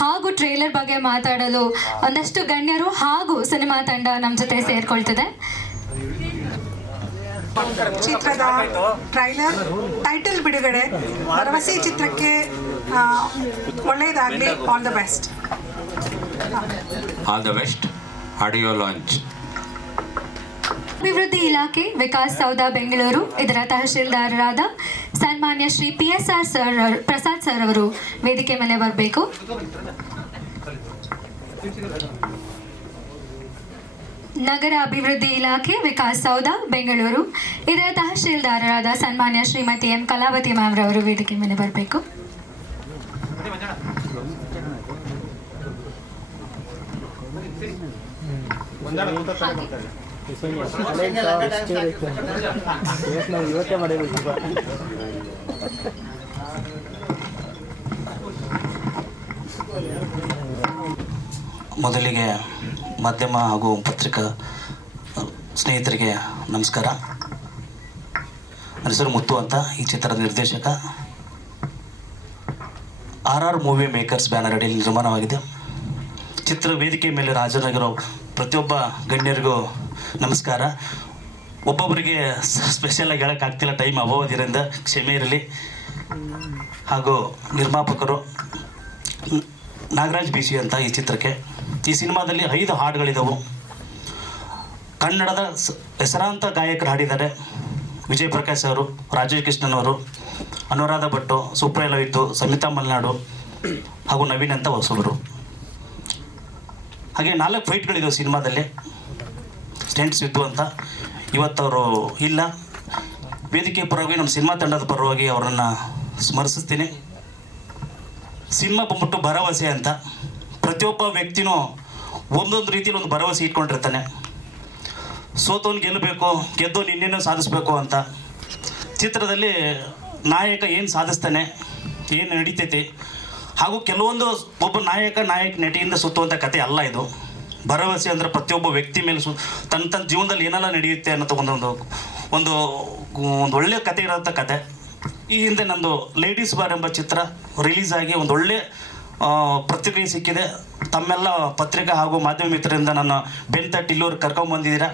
ಹಾಗೂ ಟ್ರೇಲರ್ ಬಗ್ಗೆ ಮಾತಾಡಲು ಒಂದಷ್ಟು ಗಣ್ಯರು ಹಾಗೂ ಸಿನಿಮಾ ತಂಡ ನಮ್ಮ ಜೊತೆ ಸೇರ್ಕೊಳ್ತದೆ. ಚಿತ್ರದ ಟ್ರೈಲರ್ ಟೈಟಲ್ ಬಿಡುಗಡೆ. ಭರವಸೆ ಚಿತ್ರಕ್ಕೆ ಒಳ್ಳೆಯದಾಗಲಿ. All the best all the best audio launch ಅಭಿವೃದ್ಧಿ ಇಲಾಖೆ ವಿಕಾಸ್ ಸೌಧ ಬೆಂಗಳೂರು ಇದರ ತಹಶೀಲ್ದಾರರಾದ ಸನ್ಮಾನ್ಯ Shri P S R sir Prasad sir ಅವರು ವೇದಿಕೆ ಮೇಲೆ ಬರಬೇಕು. ನಗರ ಅಭಿವೃದ್ಧಿ ಇಲಾಖೆ ವಿಕಾಸ್ ಸೌಧ ಬೆಂಗಳೂರು ಇದರ ತಹಶೀಲ್ದಾರರಾದ ಸನ್ಮಾನ್ಯ ಶ್ರೀಮತಿ ಎಂ ಕಲಾವತಿ ಮ್ಯಾಮ್ ರವರು ವೇದಿಕೆ ಮೇಲೆ ಬರಬೇಕು. ಯೋಚನೆ ಮೊದಲಿಗೆ ಮಾಧ್ಯಮ ಹಾಗೂ ಪತ್ರಿಕಾ ಸ್ನೇಹಿತರಿಗೆ ನಮಸ್ಕಾರ. ನನ್ನ ಹೆಸರು ಮುತ್ತು ಅಂತ, ಈ ಚಿತ್ರದ ನಿರ್ದೇಶಕ. R R movie makers banner ಅಡಿಯಲ್ಲಿ ನಿರ್ಮಾಣವಾಗಿದೆ. ಚಿತ್ರ ವೇದಿಕೆ ಮೇಲೆ ಹಾಜರಾಗಿರೋ ಪ್ರತಿಯೊಬ್ಬ ಗಣ್ಯರಿಗೂ ನಮಸ್ಕಾರ. ಒಬ್ಬೊಬ್ಬರಿಗೆ ಸ್ಪೆಷಲಾಗಿ ಹೇಳೋಕ್ಕಾಗ್ತಿಲ್ಲ ಟೈಮ್ ಅಭಾವದಿರಿಂದ ಕ್ಷಮೆ ಇರಲಿ. ಹಾಗೂ ನಿರ್ಮಾಪಕರು ನಾಗರಾಜ್ ಬಿಸಿ ಅಂತ ಈ ಚಿತ್ರಕ್ಕೆ. ಈ ಸಿನಿಮಾದಲ್ಲಿ ಐದು ಹಾಡುಗಳಿದವು. ಕನ್ನಡದ ಹೆಸರಾಂತ ಗಾಯಕರು ಹಾಡಿದ್ದಾರೆ. ವಿಜಯ್ ಪ್ರಕಾಶ್ ಅವರು, ರಾಜೇಶ್ ಕೃಷ್ಣನ್ ಅವರು, ಅನುರಾಧ ಭಟ್ಟು ಸುಪ್ರಿಯ ಲೋಹಿತು ಸಮಿತಾ ಮಲ್ನಾಡು ಹಾಗೂ ನವೀನ್ ಅಂತ ಹೊಸಬರು. ಹಾಗೆ ನಾಲ್ಕು ಫೈಟ್ಗಳಿದ್ದವು ಸಿನಿಮಾದಲ್ಲಿ. ಸ್ಟೆಂಟ್ಸ್ ಇದ್ದು ಅಂತ ಇವತ್ತವರು ಇಲ್ಲ. ವೇದಿಕೆ ಪರವಾಗಿ ನಮ್ಮ ಸಿನಿಮಾ ತಂಡದ ಪರವಾಗಿ ಅವರನ್ನು ಸ್ಮರಿಸ್ತೀನಿ ಸಿನಿಮಾ ಬಂದ್ಬಿಟ್ಟು ಭರವಸೆ ಅಂತ. ಪ್ರತಿಯೊಬ್ಬ ವ್ಯಕ್ತಿನೂ ಒಂದೊಂದು ರೀತಿಯಲ್ಲಿ ಒಂದು ಭರವಸೆ ಇಟ್ಕೊಂಡಿರ್ತಾನೆ. ಸೋತವನು ಗೆಲ್ಲಬೇಕು, ಗೆದ್ದು ಇನ್ನೇನೋ ಸಾಧಿಸ್ಬೇಕು ಅಂತ. ಚಿತ್ರದಲ್ಲಿ ನಾಯಕ ಏನು ಸಾಧಿಸ್ತಾನೆ, ಏನು ನಡೀತೈತಿ, ಹಾಗೂ ಕೆಲವೊಂದು ಒಬ್ಬ ನಾಯಕ ನಾಯಕ ನಟಿಯಿಂದ ಸುತ್ತುವಂಥ ಕತೆ ಅಲ್ಲ ಇದು. ಭರವಸೆ ಅಂದರೆ ಪ್ರತಿಯೊಬ್ಬ ವ್ಯಕ್ತಿ ಮೇಲೆ ತನ್ನ ತನ್ನ ಜೀವನದಲ್ಲಿ ಏನೆಲ್ಲ ನಡೆಯುತ್ತೆ ಅನ್ನೋ ಒಂದು ಒಂದು ಒಂದು ಒಳ್ಳೆಯ ಕತೆ ಇರೋಂಥ ಕತೆ. ಈ ಹಿಂದೆ ನಂದು ಲೇಡೀಸ್ ಬಾರ್ ಎಂಬ ಚಿತ್ರ ರಿಲೀಸ್ ಆಗಿ ಒಂದು ಒಳ್ಳೆ ಪ್ರತಿಕ್ರಿಯೆ ಸಿಕ್ಕಿದೆ. ತಮ್ಮೆಲ್ಲ ಪತ್ರಿಕೆ ಹಾಗೂ ಮಾಧ್ಯಮ ಮಿತ್ರರಿಂದ ನನ್ನ ಬೆನ್ ತಟ್ಟಿ ಕರ್ಕೊಂಬಂದಿದ್ದೀರಾ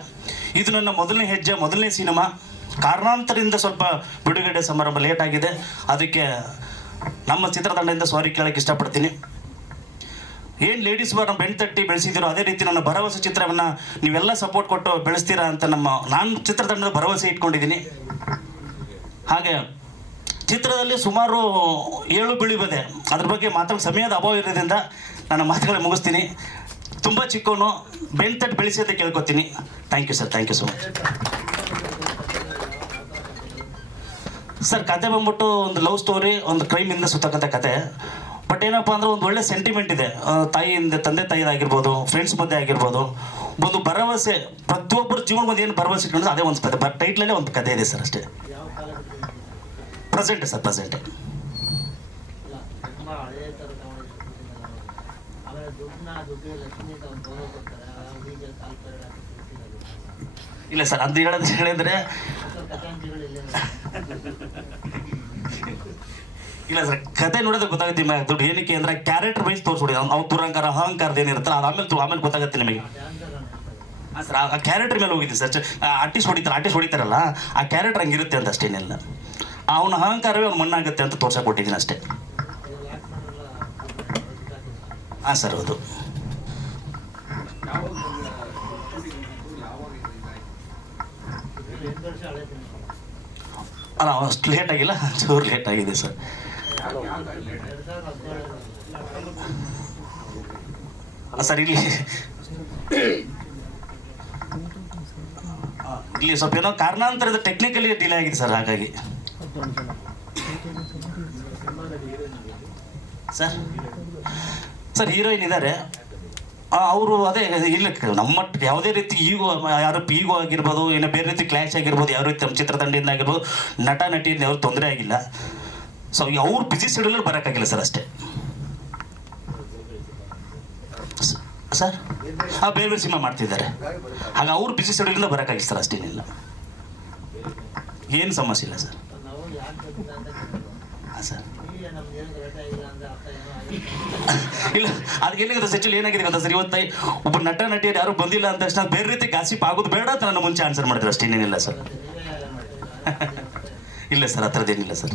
ಇದು ನನ್ನ ಮೊದಲನೇ ಹೆಜ್ಜೆ, ಮೊದಲನೇ ಸಿನಿಮಾ. ಕಾರಣಾಂತರದಿಂದ ಸ್ವಲ್ಪ ಬಿಡುಗಡೆ ಸಮಾರಂಭ ಲೇಟ್ ಆಗಿದೆ. ಅದಕ್ಕೆ ನಮ್ಮ ಚಿತ್ರತಂಡದಿಂದ ಸಾರಿ ಕೇಳಕ್ಕೆ ಇಷ್ಟಪಡ್ತೀನಿ. ಏನು ಲೇಡೀಸ್ ಬಾರ್ ಬೆಣ್ ತಟ್ಟಿ ಬೆಳೆಸಿದಿರೋ ಅದೇ ರೀತಿ ನನ್ನ ಭರವಸೆ ಚಿತ್ರವನ್ನು ನೀವೆಲ್ಲ ಸಪೋರ್ಟ್ ಕೊಟ್ಟು ಬೆಳೆಸ್ತೀರಾ ಅಂತ ನಮ್ಮ, ನಾನು ಚಿತ್ರತಂಡದ ಭರವಸೆ ಇಟ್ಕೊಂಡಿದ್ದೀನಿ. ಹಾಗೆ, ಚಿತ್ರದಲ್ಲಿ ಸುಮಾರು ಏಳು ಬೀಳಿಬದೆ ಅದ್ರ ಬಗ್ಗೆ ಮಾತಾಡೋ ಸಮಯದ ಅಭಾವ ಇರೋದ್ರಿಂದ ನನ್ನ ಮಾತುಗಳನ್ನ ಮುಗಿಸ್ತೀನಿ. ತುಂಬ ಚಿಕ್ಕವನು ಬೆಣ್ ತಟ್ಟಿ ಬೆಳೆಸಿ ಅಂತ ಕೇಳ್ಕೊತೀನಿ. Thank you sir thank you so much sir ಕತೆ ಬಂದ್ಬಿಟ್ಟು ಒಂದು ಲವ್ ಸ್ಟೋರಿ ಒಂದು ಕ್ರೈಮಿಂದ ಸುತ್ತಕ್ಕಂಥ ಕತೆ. ಬಟ್ ಏನಪ್ಪ ಅಂದ್ರೆ ಒಂದು ಒಳ್ಳೆ ಸೆಂಟಿಮೆಂಟ್ ಇದೆ. ತಾಯಿಯಿಂದ ತಂದೆ ತಾಯಿದಾಗಿರ್ಬೋದು ಫ್ರೆಂಡ್ಸ್ ಮಧ್ಯೆ ಆಗಿರ್ಬೋದು ಒಂದು ಭರವಸೆ ಪ್ರತಿಯೊಬ್ಬರ ಜೀವನ ಒಂದು ಏನು ಭರವಸೆ ಇಟ್ಕೊಂಡು ಅದೇ ಒಂದು ಕತೆ. ಬಟ್ ಟೈಟ್ಲಲ್ಲೇ ಒಂದು ಕತೆ ಇದೆ ಸರ್ ಅಷ್ಟೇ. ಪ್ರೆಸೆಂಟ್ ಸರ್ ಪ್ರೆಸೆಂಟ್ ಇಲ್ಲ ಸರ್ ಅಂತ ಹೇಳೋದು ಹೇಳಿದ್ರೆ ಇಲ್ಲೇ ಸರ್, ಕತೆ ನೋಡಿದ್ರೆ ಗೊತ್ತಾಗುತ್ತೆ ನಿಮಗೆ ದುಡ್ಡು ಏನಕ್ಕೆ ಅಂದ್ರೆ ಕ್ಯಾರೆಕ್ಟರ್ ವೈಸ್ ತೋರಿಸ್ಬಿಡಿ. ಅವ್ನು ದುರಂಕಾರ ಅಹಂಕಾರದ ಏನಿರುತ್ತೆ ಅದು ಆಮೇಲೆ ಆಮೇಲೆ ಗೊತ್ತಾಗುತ್ತೆ ನಿಮಗೆ. ಸರ್, ಆ ಕ್ಯಾರೆಕ್ಟರ್ ಮೇಲೆ ಹೋಗಿದ್ದೆ ಸರ್. ಆರ್ಟಿಸ್ಟ್ ಹೊಡಿತಾರೆ ಆರ್ಟಿಸ್ಟ್ ಹೊಡಿತಾರಲ್ಲ, ಆ ಕ್ಯಾರೆಕ್ಟರ್ ಹಂಗಿರುತ್ತೆ ಅಂತ ಅಷ್ಟೇನಿಲ್ಲ ಅವನ ಅಹಂಕಾರವೇ ಅವ್ನು ಮಣ್ಣಾಗುತ್ತೆ ಅಂತ ತೋರ್ಸಕ್ಕೆ ಕೊಟ್ಟಿದ್ದೀನಿ ಅಷ್ಟೇ. ಹಾಂ ಸರ್, ಹೌದು. ಅಲ್ಲ, ಅಷ್ಟು ಲೇಟ್ ಆಗಿಲ್ಲ? ಚೂರು ಲೇಟ್ ಆಗಿದೆ ಸರ್. ಆ, ಸರ್ ಇಲ್ಲಿ ಸ್ವಲ್ಪ ಏನೋ ಕಾರಣಾಂತರದ ಟೆಕ್ನಿಕಲಿ ಡಿಲೇ ಆಗಿದೆ ಸರ್ ಹಾಗಾಗಿ. ಸರ್ ಸರ್ ಹೀರೋಯಿನ್ ಇದ್ದಾರೆ ಅವರು ಅದೇ ಇಲ್ಲ ನಮ್ಮ ಯಾವುದೇ ರೀತಿ ಈಗೋ ಯಾರು ಈಗೋ ಆಗಿರ್ಬೋದು ಏನೋ ಬೇರೆ ರೀತಿ ಕ್ಲಾಶ್ ಆಗಿರ್ಬೋದು ಯಾವ ರೀತಿ ನಮ್ಮ ಚಿತ್ರತಂಡದಿಂದ ಆಗಿರ್ಬೋದು ನಟ ನಟಿಯಿಂದ ಯಾರು ತೊಂದರೆ ಆಗಿಲ್ಲ. ಸೊ ಅವ್ರು ಬಿಸಿ ಶೆಡ್ಯೂಲಲ್ಲಿ ಬರೋಕ್ಕಾಗಿಲ್ಲ ಸರ್ ಅಷ್ಟೇ. ಸರ್ ಹಾಂ, ಬೇರೆ ಬೇರೆ ಸಿನಿಮಾ ಮಾಡ್ತಿದ್ದಾರೆ. ಹಾಗೆ ಅವ್ರು ಬಿಸಿ ಶೆಡ್ಯೂಲಿಂದ ಬರೋಕ್ಕಾಗಿಲ್ಲ ಸರ್ ಅಷ್ಟೇನಿಲ್ಲ. ಏನು ಸಮಸ್ಯೆ ಇಲ್ಲ ಸರ್ ಅಂತ ಹಾಂ ಸರ್ ಇಲ್ಲ ಅದು ಏನಾಗಿದೆ ಸೆಚುಲ್ ಏನಾಗಿದೆ ಗೊತ್ತಾ ಸರ್ ಇವತ್ತು ಒಬ್ಬ ನಟ, ನಟಿಯರು ಯಾರು ಬಂದಿಲ್ಲ ಅಂದ ತಕ್ಷಣ ಬೇರೆ ರೀತಿ ಗಾಸಿಪ್ ಆಗೋದು ಬೇಡ ಅಂತ ನನ್ನ ಮುಂಚೆ ಆನ್ಸರ್ ಮಾಡಿದ್ರು ಅಷ್ಟೇನೇನಿಲ್ಲ ಸರ್ ಇಲ್ಲ ಸರ್ ಆ ಥರದ್ದೇನಿಲ್ಲ sir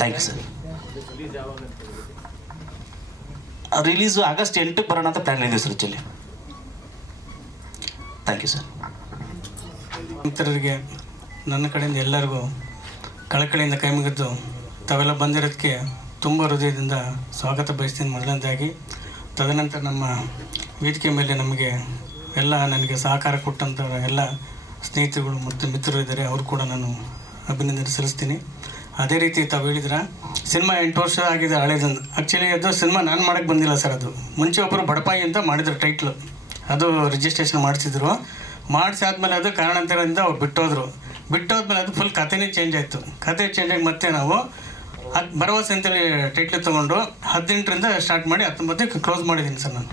thank you sir release August ಎಂಟಕ್ಕೆ ಬರೋಣ ಅಂತ ಪ್ಲ್ಯಾನ್ ಇದೆ ಸರ್ ಚಲ್ಲಿ ಥ್ಯಾಂಕ್ ಯು ಸರ್ ಮಿತ್ರರಿಗೆ ನನ್ನ ಕಡೆಯಿಂದ ಎಲ್ಲರಿಗೂ ಕಳಕಳಿಯಿಂದ ಕೈ ಮುಗಿದು ತಾವೆಲ್ಲ ಬಂದಿರೋದಕ್ಕೆ ತುಂಬ ಹೃದಯದಿಂದ ಸ್ವಾಗತ ಬಯಸ್ತೀನಿ ಮೊದಲನೇದಾಗಿ. ತದನಂತರ ನಮ್ಮ ವೇದಿಕೆ ಮೇಲೆ ನಮಗೆ ಎಲ್ಲ ನನಗೆ ಸಹಕಾರ ಕೊಟ್ಟಂಥ ಎಲ್ಲ ಸ್ನೇಹಿತರುಗಳು ಮತ್ತು ಮಿತ್ರರು ಇದ್ದಾರೆ. ಅವರು ಕೂಡ ನಾನು ಅಭಿನಂದನೆ ಸಲ್ಲಿಸ್ತೀನಿ. ಅದೇ ರೀತಿ ತಾವು ಹೇಳಿದ್ರ, ಸಿನಿಮಾ ಎಂಟು ವರ್ಷ ಆಗಿದೆ ಹಳೇದಂದು. ಆ್ಯಕ್ಚುಲಿ ಅದು ಸಿನಿಮಾ ನಾನು ಮಾಡೋಕ್ಕೆ ಬಂದಿಲ್ಲ ಸರ್ ಅದು. ಮುಂಚೆ ಒಬ್ಬರು ಬಡಪಾಯಿ ಅಂತ ಮಾಡಿದ್ರು ಟೈಟ್ಲು ಅದು ರಿಜಿಸ್ಟ್ರೇಷನ್ ಮಾಡಿಸಿದ್ರು. ಮಾಡಿಸಿ ಆದಮೇಲೆ ಅದು ಕಾರಣಾಂತರದಿಂದ ಅವ್ರು ಬಿಟ್ಟೋದ್ರು. ಬಿಟ್ಟೋದ್ಮೇಲೆ ಅದು ಫುಲ್ ಕಥೆನೇ ಚೇಂಜ್ ಆಯಿತು. ಕತೆ ಚೇಂಜ್ ಆಗಿ ಮತ್ತೆ ನಾವು ಅದು ಭರವಸೆ ಅಂತೇಳಿ ಟೈಟ್ಲ್ ತೊಗೊಂಡು ಹದಿನೆಂಟರಿಂದ ಸ್ಟಾರ್ಟ್ ಮಾಡಿ ಹತ್ತೊಂಬತ್ತಕ್ಕೆ ಕ್ಲೋಸ್ ಮಾಡಿದ್ದೀನಿ ಸರ್ ನಾನು.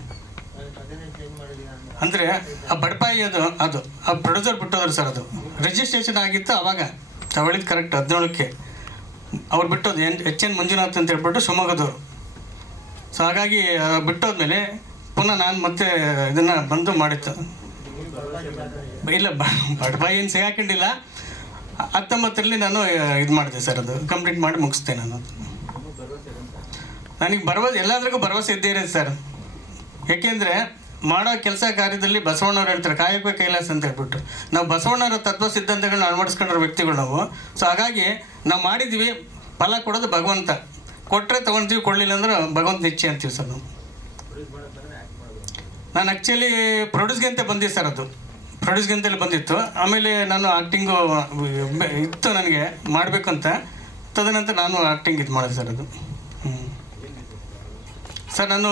ಅಂದರೆ ಆ ಬಡಪಾಯಿ ಅದು ಅದು. ಆ ಪ್ರೊಡ್ಯೂಸರ್ ಬಿಟ್ಟೋದ್ರು ಸರ್ ಅದು. ರಿಜಿಸ್ಟ್ರೇಷನ್ ಆಗಿತ್ತು ಆವಾಗ ತಗೊಳ್ಳಿದ್ದು ಕರೆಕ್ಟ್ ಹದಿನೇಳಕ್ಕೆ. ಅವ್ರು ಬಿಟ್ಟೋದು ಎನ್ ಎಚ್ ಎನ್ ಮಂಜುನಾಥ್ ಅಂತ ಹೇಳ್ಬಿಟ್ಟು ಶಿವಮೊಗ್ಗದವರು. ಸೊ ಹಾಗಾಗಿ ಬಿಟ್ಟೋದ್ಮೇಲೆ ಪುನಃ ನಾನು ಮತ್ತೆ ಇದನ್ನು ಬಂದು ಮಾಡಿತ್ತು ಇಲ್ಲ ಬಡಬಾಯಿ ಏನು ಸಿಗಾಕೊಂಡಿಲ್ಲ. ಹತ್ತೊಂಬತ್ತರಲ್ಲಿ ನಾನು ಇದು ಮಾಡಿದೆ ಸರ್ ಅದು. ಕಂಪ್ಲೀಟ್ ಮಾಡಿ ಮುಗಿಸ್ದೆ ನಾನು. ನನಗೆ ಭರವಸೆ ಎಲ್ಲದ್ರಿಗೂ ಭರವಸೆ ಇದ್ದೇ ಇರೋದು ಸರ್. ಏಕೆಂದರೆ, ಮಾಡೋ ಕೆಲಸ ಕಾರ್ಯದಲ್ಲಿ ಬಸವಣ್ಣವ್ರು ಹೇಳ್ತಾರೆ, ಕಾಯಕ ಕೈಲಾಸ ಅಂತ ಹೇಳ್ಬಿಟ್ಟು. ನಾವು ಬಸವಣ್ಣವರ ತತ್ವ ಸಿದ್ಧಾಂತಗಳನ್ನ ಅಳವಡಿಸ್ಕೊಂಡಿರೋ ವ್ಯಕ್ತಿಗಳು ನಾವು. ಸೊ ಹಾಗಾಗಿ ನಾವು ಮಾಡಿದ್ವಿ ಫಲ ಕೊಡೋದು ಭಗವಂತ. ಕೊಟ್ಟರೆ ತೊಗೊಳ್ತೀವಿ ಕೊಡಲಿಲ್ಲ ಅಂದ್ರೆ ಭಗವಂತ ನಿಚ್ಚೆ ಅಂತೀವಿ ಸರ್ ನಾವು. ನಾನು ಆ್ಯಕ್ಚುಲಿ ಪ್ರೊಡ್ಯೂಸ್ಗೆ ಅಂತ ಬಂದಿದ್ದೆ ಸರ್ ಅದು. ಪ್ರೊಡ್ಯೂಸ್ಗೆ ಅಂತೇಳಿ ಬಂದಿತ್ತು. ಆಮೇಲೆ ನಾನು ಆ್ಯಕ್ಟಿಂಗು ಇತ್ತು ನನಗೆ, ಮಾಡಬೇಕು ಅಂತ. ತದನಂತರ ನಾನು ಆ್ಯಕ್ಟಿಂಗ್ ಇದು ಮಾಡಿದೆ ಸರ್ ಅದು. ಸರ್ ನಾನು,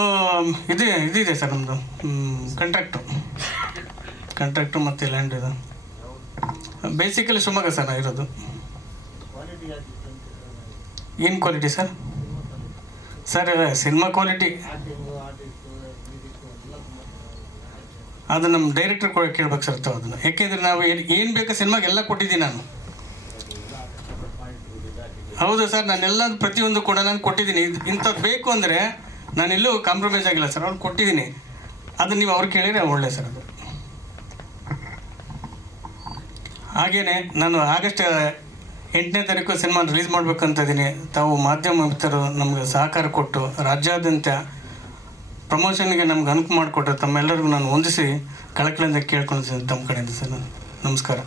ಇದು ಇದಿದೆ ಸರ್ ನಮ್ಮದು ಕಂಟ್ರಾಕ್ಟು ಕಂಟ್ರಾಕ್ಟು ಮತ್ತು ಲ್ಯಾಂಡ್ ಇದು. ಬೇಸಿಕಲಿ ಶಿವಮೊಗ್ಗ ಸರ್ ಇರೋದು. ಏನು quality sir? Sir cinema quality ಅದು ನಮ್ಮ ಡೈರೆಕ್ಟರ್ ಕೂಡ ಕೇಳ್ಬೇಕು ಸರ್ ತಾವು ಅದನ್ನು. ಯಾಕೆಂದರೆ ನಾವು ಏನು ಏನು ಬೇಕು ಸಿನಿಮಾಗೆ ಎಲ್ಲ ಕೊಟ್ಟಿದ್ದೀನಿ ನಾನು. ಹೌದು ಸರ್, ನಾನೆಲ್ಲ ಪ್ರತಿಯೊಂದು ಕೂಡ ನಾನು ಕೊಟ್ಟಿದ್ದೀನಿ. ಇಂಥದ್ದು ಬೇಕು ಅಂದರೆ ನಾನೆಲ್ಲೂ ಕಾಂಪ್ರಮೈಸ್ ಆಗಿಲ್ಲ ಸರ್. ಅವ್ರು ಕೊಟ್ಟಿದ್ದೀನಿ. ಅದು ನೀವು ಅವ್ರು ಕೇಳಿದರೆ ಒಳ್ಳೆ ಸರ್ ಅದು. ಹಾಗೆಯೇ ನಾನು ಆಗಸ್ಟ್ ಎಂಟನೇ ತಾರೀಕು ಸಿನಿಮಾ ರಿಲೀಸ್ ಮಾಡಬೇಕಂತ ಇದ್ದೀನಿ. ತಾವು ಮಾಧ್ಯಮ ಮಿತ್ರರು ನಮಗೆ ಸಹಕಾರ ಕೊಟ್ಟು ರಾಜ್ಯಾದ್ಯಂತ ಪ್ರಮೋಷನ್ಗೆ ನಮ್ಗೆ ಅನುಕೂಲ ಮಾಡಿಕೊಟ್ರೆ ತಮ್ಮೆಲ್ಲರಿಗೂ ನಾನು ಹೊಂದಿಸಿ ಕಳಕಳಿಂದ ಕೇಳ್ಕೊಂಡಿದ್ದೀನಿ ತಮ್ಮ ಕಡೆಯಿಂದ ಸರ್ ನಮಸ್ಕಾರ.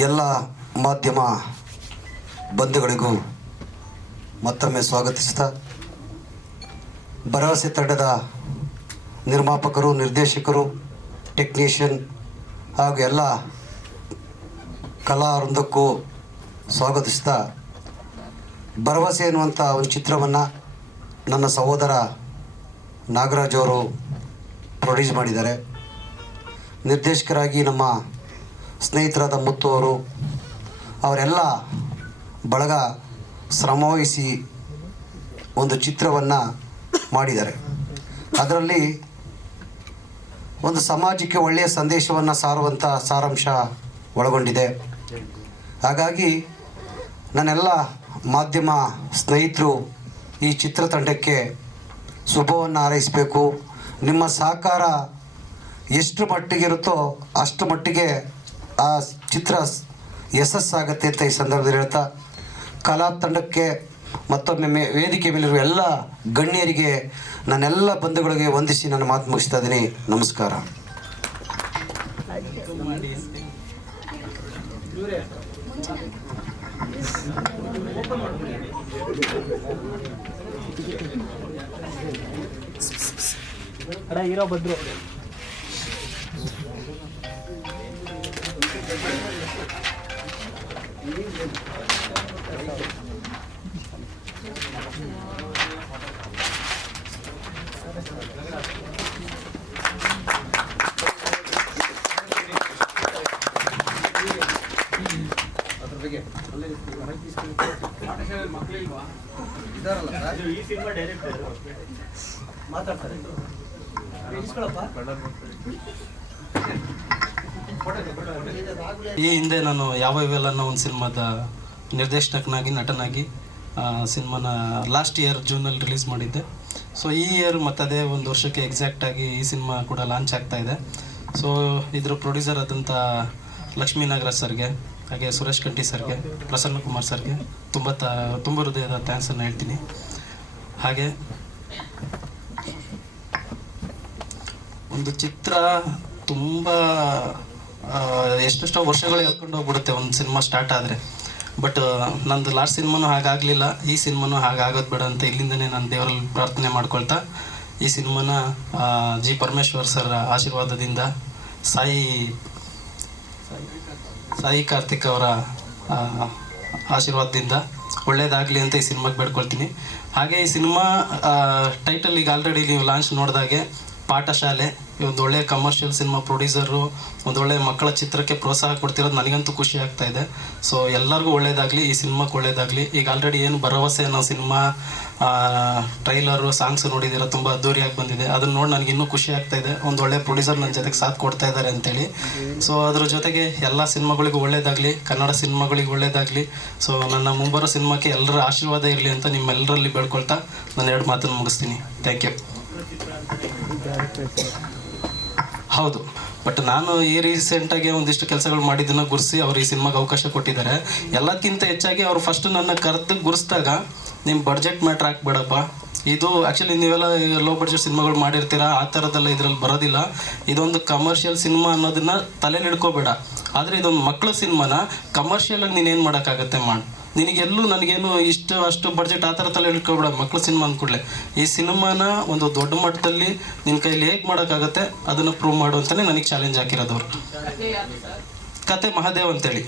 ಎಲ್ಲ ಮಾಧ್ಯಮ ಬಂಧುಗಳಿಗೂ ಮತ್ತೊಮ್ಮೆ ಸ್ವಾಗತಿಸ್ತಾ ಭರವಸೆ ತಂಡದ ನಿರ್ಮಾಪಕರು, ನಿರ್ದೇಶಕರು, ಟೆಕ್ನಿಷಿಯನ್ ಹಾಗೂ ಎಲ್ಲ ಕಲಾ ವೃಂದಕ್ಕೂ ಸ್ವಾಗತಿಸ್ತಾ ಭರವಸೆ ಎನ್ನುವಂಥ ಒಂದು ಚಿತ್ರವನ್ನು ನನ್ನ ಸಹೋದರ ನಾಗರಾಜ್ ಅವರು ಪ್ರೊಡ್ಯೂಸ್ ಮಾಡಿದ್ದಾರೆ. ನಿರ್ದೇಶಕರಾಗಿ ನಮ್ಮ ಸ್ನೇಹಿತರಾದ ಮುತ್ತು ಅವರು ಅವರೆಲ್ಲ ಬಳಗ ಶ್ರಮವಹಿಸಿ ಒಂದು ಚಿತ್ರವನ್ನು ಮಾಡಿದ್ದಾರೆ. ಅದರಲ್ಲಿ ಒಂದು ಸಮಾಜಕ್ಕೆ ಒಳ್ಳೆಯ ಸಂದೇಶವನ್ನು ಸಾರುವಂಥ ಸಾರಾಂಶ ಒಳಗೊಂಡಿದೆ. ಹಾಗಾಗಿ ನನ್ನೆಲ್ಲ ಮಾಧ್ಯಮ ಸ್ನೇಹಿತರು ಈ ಚಿತ್ರತಂಡಕ್ಕೆ ಶುಭವನ್ನು ಹಾರೈಸಬೇಕು. ನಿಮ್ಮ ಸಹಕಾರ ಎಷ್ಟು ಮಟ್ಟಿಗೆ ಇರುತ್ತೋ ಅಷ್ಟು ಮಟ್ಟಿಗೆ ಆ ಚಿತ್ರ ಯಶಸ್ಸಾಗುತ್ತೆ ಅಂತ ಈ ಸಂದರ್ಭದಲ್ಲಿ ಹೇಳ್ತಾ, ಕಲಾ ತಂಡಕ್ಕೆ ಮತ್ತೊಮ್ಮೆ ಮೇ, ವೇದಿಕೆ ಮೇಲಿರುವ ಎಲ್ಲ ಗಣ್ಯರಿಗೆ ನನ್ನೆಲ್ಲ ಬಂಧುಗಳಿಗೆ ವಂದಿಸಿ ನನ್ನ ಮಾತು ಮುಗಿಸ್ತಾ ಇದ್ದೀನಿ. ನಮಸ್ಕಾರ. ಇರೋ ಈ ಹಿಂದೆ ನಾನು ಯಾವ ಇವೆಲ್ಲ ಅನ್ನೋ ಒಂದು ಸಿನಿಮಾದ ನಿರ್ದೇಶಕನಾಗಿ ನಟನಾಗಿ ಸಿನಿಮಾನ ಲಾಸ್ಟ್ ಇಯರ್ ಜೂನಲ್ಲಿ ರಿಲೀಸ್ ಮಾಡಿದ್ದೆ. ಸೊ ಈ ಇಯರ್ ಮತ್ತು ಅದೇ ಒಂದು ವರ್ಷಕ್ಕೆ ಎಕ್ಸಾಕ್ಟಾಗಿ ಈ ಸಿನಿಮಾ ಕೂಡ ಲಾಂಚ್ ಆಗ್ತಾ ಇದೆ. ಸೊ ಇದರ ಪ್ರೊಡ್ಯೂಸರ್ ಆದಂಥ ಲಕ್ಷ್ಮೀ ನಾಗರಾಜ್ ಸರ್ಗೆ ಹಾಗೆ ಸುರೇಶ್ ಕಂಠಿ ಸರ್ಗೆ, ಪ್ರಸನ್ನ ಕುಮಾರ್ ಸರ್ಗೆ ತುಂಬ ತ, ತುಂಬ ಹೃದಯದ ಥ್ಯಾಂಕ್ಸನ್ನು ಹೇಳ್ತೀನಿ. ಹಾಗೆ ಒಂದು ಚಿತ್ರ ತುಂಬ ಎಷ್ಟೆಷ್ಟೋ ವರ್ಷಗಳು ಹೇಳ್ಕೊಂಡು ಹೋಗ್ಬಿಡುತ್ತೆ, ಒಂದು ಸಿನಿಮಾ ಸ್ಟಾರ್ಟ್ ಆದರೆ. ಬಟ್ ನಂದು ಲಾಸ್ಟ್ ಸಿನಿಮಾನು ಹಾಗಾಗಲಿಲ್ಲ. ಈ ಸಿನಿಮಾನು ಹಾಗಾಗೋದು ಬೇಡ ಅಂತ ಇಲ್ಲಿಂದನೇ ನಾನು ದೇವರಲ್ಲಿ ಪ್ರಾರ್ಥನೆ ಮಾಡ್ಕೊಳ್ತಾ, ಈ ಸಿನಿಮಾನ ಜಿ ಪರಮೇಶ್ವರ್ ಸರ್ ಆಶೀರ್ವಾದದಿಂದ ಸಾಯಿ ಸಾಯಿ ಕಾರ್ತಿಕ್ ಅವರ ಆಶೀರ್ವಾದದಿಂದ ಒಳ್ಳೇದಾಗಲಿ ಅಂತ ಈ ಸಿನಿಮಾಗೆ ಬೇಡ್ಕೊಳ್ತೀನಿ. ಹಾಗೆ ಈ ಸಿನಿಮಾ ಟೈಟಲ್ ಈಗ ಆಲ್ರೆಡಿ ನೀವು ಲಾಂಚ್ ನೋಡಿದಾಗೆ ಪಾಠಶಾಲೆ ಒಂದು ಒಳ್ಳೆಯ ಕಮರ್ಷಿಯಲ್ ಸಿನಿಮಾ ಪ್ರೊಡ್ಯೂಸರು ಒಂದೊಳ್ಳೆ ಮಕ್ಕಳ ಚಿತ್ರಕ್ಕೆ ಪ್ರೋತ್ಸಾಹ ಕೊಡ್ತಿರೋದು ನನಗಂತೂ ಖುಷಿ ಆಗ್ತಾ ಇದೆ. ಸೊ ಎಲ್ಲರಿಗೂ ಒಳ್ಳೇದಾಗಲಿ, ಈ ಸಿನಿಮಾಕ್ಕೆ ಒಳ್ಳೇದಾಗಲಿ. ಈಗ ಆಲ್ರೆಡಿ ಏನು ಭರವಸೆ ನಾವು ಸಿನಿಮಾ ಟ್ರೈಲರು ಸಾಂಗ್ಸ್ ನೋಡಿದ್ದೀರ ತುಂಬ ಅದ್ದೂರಿಯಾಗಿ ಬಂದಿದೆ. ಅದನ್ನ ನೋಡಿ ನನಗೆ ಇನ್ನೂ ಖುಷಿ ಆಗ್ತಾ ಇದೆ. ಒಂದು ಒಳ್ಳೆ ಪ್ರೊಡ್ಯೂಸರ್ ನನ್ನ ಜೊತೆಗೆ ಸಾಥ್ ಕೊಡ್ತಾ ಇದ್ದಾರೆ ಅಂತೇಳಿ. ಸೊ ಅದ್ರ ಜೊತೆಗೆ ಎಲ್ಲ ಸಿನಿಮಾಗಳಿಗೂ ಒಳ್ಳೇದಾಗಲಿ, ಕನ್ನಡ ಸಿನಿಮಾಗಳಿಗೆ ಒಳ್ಳೇದಾಗಲಿ. ಸೊ ನನ್ನ ಮುಂಬರೋ ಸಿನಿಮಾಕ್ಕೆ ಎಲ್ಲರ ಆಶೀರ್ವಾದ ಇರಲಿ ಅಂತ ನಿಮ್ಮೆಲ್ಲರಲ್ಲಿ ಬೇಡ್ಕೊಳ್ತಾ ನಾನು ಎರಡು ಮಾತನ್ನು ಮುಗಿಸ್ತೀನಿ. ಥ್ಯಾಂಕ್ ಯು ಹೌದು. ಬಟ್ ನಾನು ಈ ರೀಸೆಂಟಾಗಿ ಒಂದಿಷ್ಟು ಕೆಲಸಗಳು ಮಾಡಿದ್ದನ್ನು ಗುರ್ಸಿ ಅವ್ರು ಈ ಸಿನಿಮಾಗೆ ಅವಕಾಶ ಕೊಟ್ಟಿದ್ದಾರೆ. ಎಲ್ಲಕ್ಕಿಂತ ಹೆಚ್ಚಾಗಿ ಅವ್ರು ಫಸ್ಟ್ ನನ್ನ ಕರೆದು ಗುರ್ಸಿದಾಗ ನಿಮ್ಮ ಬಡ್ಜೆಟ್ ಮ್ಯಾಟ್ರ್ ಹಾಕ್ಬೇಡಪ್ಪ ಇದು ಆ್ಯಕ್ಚುಲಿ ನೀವೆಲ್ಲ ಲೋ ಬಡ್ಜೆಟ್ ಸಿನಿಮಾಗಳು ಮಾಡಿರ್ತೀರಾ, ಆ ಥರದ್ದೆಲ್ಲ ಇದರಲ್ಲಿ ಬರೋದಿಲ್ಲ. ಇದೊಂದು ಕಮರ್ಷಿಯಲ್ ಸಿನಿಮಾ ಅನ್ನೋದನ್ನ ತಲೆಲಿ ಇಡ್ಕೋಬೇಡ ಆದರೆ ಇದೊಂದು ಮಕ್ಕಳ ಸಿನಿಮಾನ ಕಮರ್ಷಿಯಲಾಗಿ ಏನು ಮಾಡೋಕ್ಕಾಗತ್ತೆ ಮಾಡಿ? ನಿನಗೆಲ್ಲೂ ನನಗೇನು ಇಷ್ಟು ಅಷ್ಟು ಬಡ್ಜೆಟ್ ಆ ಥರ ತಲೆ ಇಟ್ಕೊಬಿಡ ಮಕ್ಕಳ ಸಿನಿಮಾ ಕೂಡಲೇ. ಈ ಸಿನಿಮಾನ ಒಂದು ದೊಡ್ಡ ಮಟ್ಟದಲ್ಲಿ ನಿನ್ನ ಕೈಲಿ ಹೇಗೆ ಮಾಡೋಕ್ಕಾಗತ್ತೆ ಅದನ್ನು ಪ್ರೂವ್ ಮಾಡು ಅಂತಲೇ ನನಗೆ ಚಾಲೆಂಜ್ ಹಾಕಿರೋದವ್ರು. ಕತೆ ಮಹಾದೇವ್ ಅಂತೇಳಿ.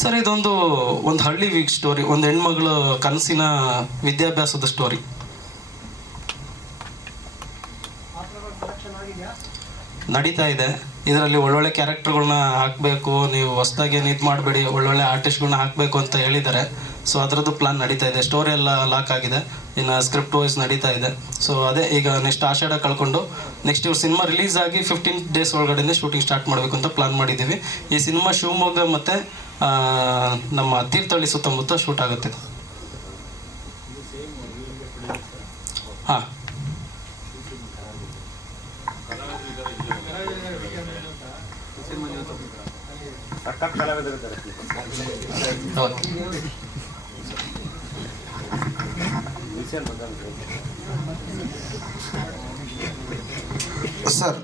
ಸರ್, ಇದೊಂದು ಒಂದು ಹಳ್ಳಿ ವೀಕ್ ಸ್ಟೋರಿ ಒಂದು ಹೆಣ್ಮಗಳ ಕನಸಿನ ವಿದ್ಯಾಭ್ಯಾಸದ ಸ್ಟೋರಿ ನಡೀತಾ ಇದೆ. ಇದರಲ್ಲಿ ಒಳ್ಳೊಳ್ಳೆ ಕ್ಯಾರೆಕ್ಟರ್ಗಳನ್ನ ಹಾಕಬೇಕು, ನೀವು ಹೊಸ್ದಾಗಿ ಏನು ಇದು ಮಾಡಬೇಡಿ, ಒಳ್ಳೊಳ್ಳೆ ಆರ್ಟಿಸ್ಟ್ಗಳನ್ನ ಹಾಕಬೇಕು ಅಂತ ಹೇಳಿದ್ದಾರೆ. ಸೊ ಅದರದ್ದು ಪ್ಲಾನ್ ನಡೀತಾ ಇದೆ. ಸ್ಟೋರಿ ಎಲ್ಲ ಲಾಕ್ ಆಗಿದೆ. ಇನ್ನು ಸ್ಕ್ರಿಪ್ಟ್ ವೈಸ್ ನಡೀತಾ ಇದೆ. ಸೊ ಅದೇ ಈಗ ನೆಕ್ಸ್ಟ್ ಆಷಾಢ ಕಳ್ಕೊಂಡು ನೆಕ್ಸ್ಟ್ ಇವ್ರು ಸಿನಿಮಾ ರಿಲೀಸ್ ಆಗಿ ಫಿಫ್ಟೀನ್ ಡೇಸ್ ಒಳಗಡೆ ಶೂಟಿಂಗ್ ಸ್ಟಾರ್ಟ್ ಮಾಡಬೇಕು ಅಂತ ಪ್ಲಾನ್ ಮಾಡಿದ್ದೀವಿ. ಈ ಸಿನಿಮಾ ಶಿವಮೊಗ್ಗ ಮತ್ತು ನಮ್ಮ ತೀರ್ಥಹಳ್ಳಿ ಸುತ್ತಮುತ್ತ ಶೂಟ್ ಆಗುತ್ತೆ. ಸರ್,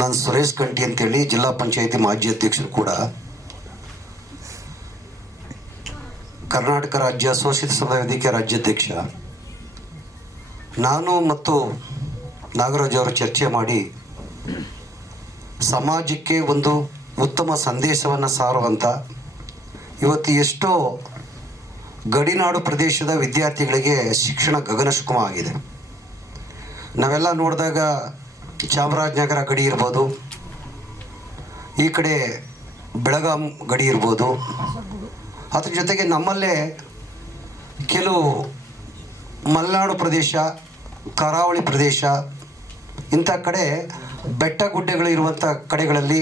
ನಾನು ಸುರೇಶ್ ಕಂಠಿ ಅಂತೇಳಿ ಜಿಲ್ಲಾ ಪಂಚಾಯತಿ ಮಾಜಿ ಅಧ್ಯಕ್ಷರು ಕೂಡ ಕರ್ನಾಟಕ ರಾಜ್ಯ ಶೋಷಿತ ಸಭಾ ವೇದಿಕೆ ರಾಜ್ಯಾಧ್ಯಕ್ಷ ನಾನು ಮತ್ತು ನಾಗರಾಜ್ ಅವರು ಚರ್ಚೆ ಮಾಡಿ ಸಮಾಜಕ್ಕೆ ಒಂದು ಉತ್ತಮ ಸಂದೇಶವನ್ನು ಸಾರುವಂಥ ಇವತ್ತು ಎಷ್ಟೋ ಗಡಿನಾಡು ಪ್ರದೇಶದ ವಿದ್ಯಾರ್ಥಿಗಳಿಗೆ ಶಿಕ್ಷಣ ಗಗನಶುಕಮ ಆಗಿದೆ. ನಾವೆಲ್ಲ ನೋಡಿದಾಗ ಚಾಮರಾಜನಗರ ಗಡಿ ಇರ್ಬೋದು, ಈ ಕಡೆ ಬೆಳಗಾಂ ಗಡಿ ಇರ್ಬೋದು. ಅದ್ರ ಜೊತೆಗೆ ನಮ್ಮಲ್ಲೇ ಕೆಲವು ಮಲೆನಾಡು ಪ್ರದೇಶ, ಕರಾವಳಿ ಪ್ರದೇಶ, ಇಂಥ ಕಡೆ ಬೆಟ್ಟ ಗುಡ್ಡೆಗಳು ಇರುವಂಥ ಕಡೆಗಳಲ್ಲಿ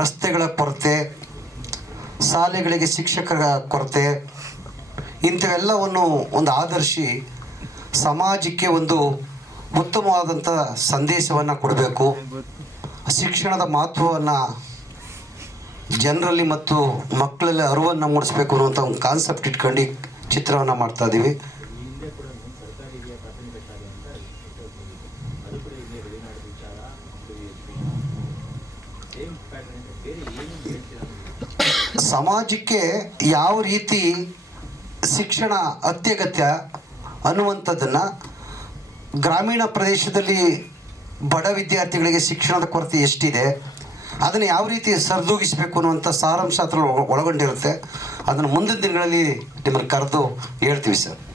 ರಸ್ತೆಗಳ ಕೊರತೆ, ಶಾಲೆಗಳಿಗೆ ಶಿಕ್ಷಕರ ಕೊರತೆ, ಇಂಥವೆಲ್ಲವನ್ನು ಒಂದು ಆದರ್ಶಿ ಸಮಾಜಕ್ಕೆ ಒಂದು ಉತ್ತಮವಾದಂಥ ಸಂದೇಶವನ್ನು ಕೊಡಬೇಕು. ಶಿಕ್ಷಣದ ಮಹತ್ವವನ್ನು ಜನರಲ್ಲಿ ಮತ್ತು ಮಕ್ಕಳಲ್ಲಿ ಅರಿವನ್ನು ಮೂಡಿಸ್ಬೇಕು ಅನ್ನುವಂಥ ಒಂದು ಕಾನ್ಸೆಪ್ಟ್ ಇಟ್ಕೊಂಡು ಚಿತ್ರವನ್ನು ಮಾಡ್ತಾ ಸಮಾಜಕ್ಕೆ ಯಾವ ರೀತಿ ಶಿಕ್ಷಣ ಅತ್ಯಗತ್ಯ ಅನ್ನುವಂಥದ್ದನ್ನು ಗ್ರಾಮೀಣ ಪ್ರದೇಶದಲ್ಲಿ ಬಡ ವಿದ್ಯಾರ್ಥಿಗಳಿಗೆ ಶಿಕ್ಷಣದ ಕೊರತೆ ಎಷ್ಟಿದೆ, ಅದನ್ನು ಯಾವ ರೀತಿ ಸರಿದೂಗಿಸಬೇಕು ಅನ್ನುವಂಥ ಸಾರಾಂಶ ಅದರಲ್ಲಿ ಒಳ- ಒಳಗೊಂಡಿರುತ್ತೆ. ಅದನ್ನು ಮುಂದಿನ ದಿನಗಳಲ್ಲಿ ನಿಮ್ಮನ್ನು ಕರೆದು ಹೇಳ್ತೀವಿ ಸರ್.